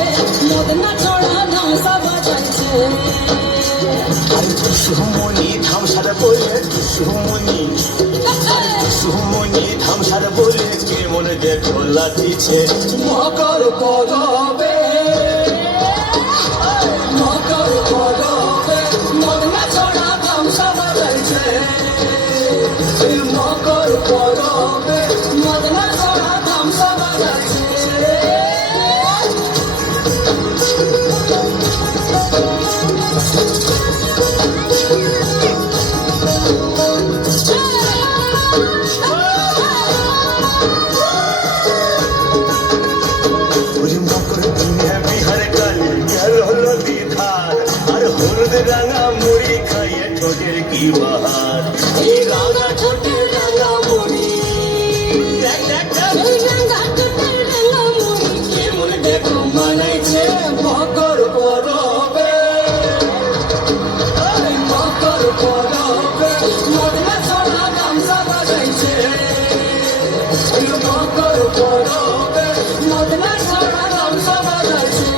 পড়াবে মদনা ছড়া ধামসা বাজাইছে সুমনি ধামসার বলে সুমনি সুমনি ধামসার বলে কেমন দেখো লাতিছে মকর পড়াবে মকর পড়াবে মদনা ছড়া ধামসা বাজাইছে মকর পড়াবে মদনা ছড়া ধামসা বাজাইছে হলুদ রাঙা মুড়ি খাইয়ে ঠোঁটের কি বাহার এই রাঙা ঠোঁটের রাঙা মুড়ি এই রাঙা ঠোঁটের রাঙা মুড়ি কেমন দেখো মানাইছে মকর পরবে মকর পরবে মদনা ছড়া গামছা বাজাইছে মকর পরবে মদনা ছড়া গামছা বাজাইছে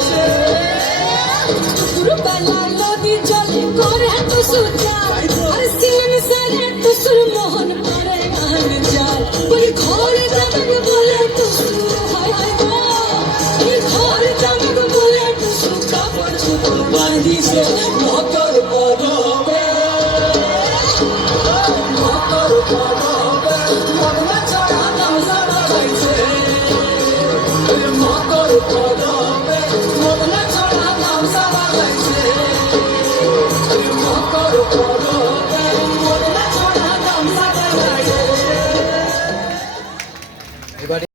বেলা নদী জলে করে তো সুজা আর সিলেন সারে তো সুর মোহন পড়ে গান জাল বলি ঘরে যাবে বলে তো হায় হায় এই ঘরে যাবে বলে তো সুকা পড়ছে বাঁধিছে মকর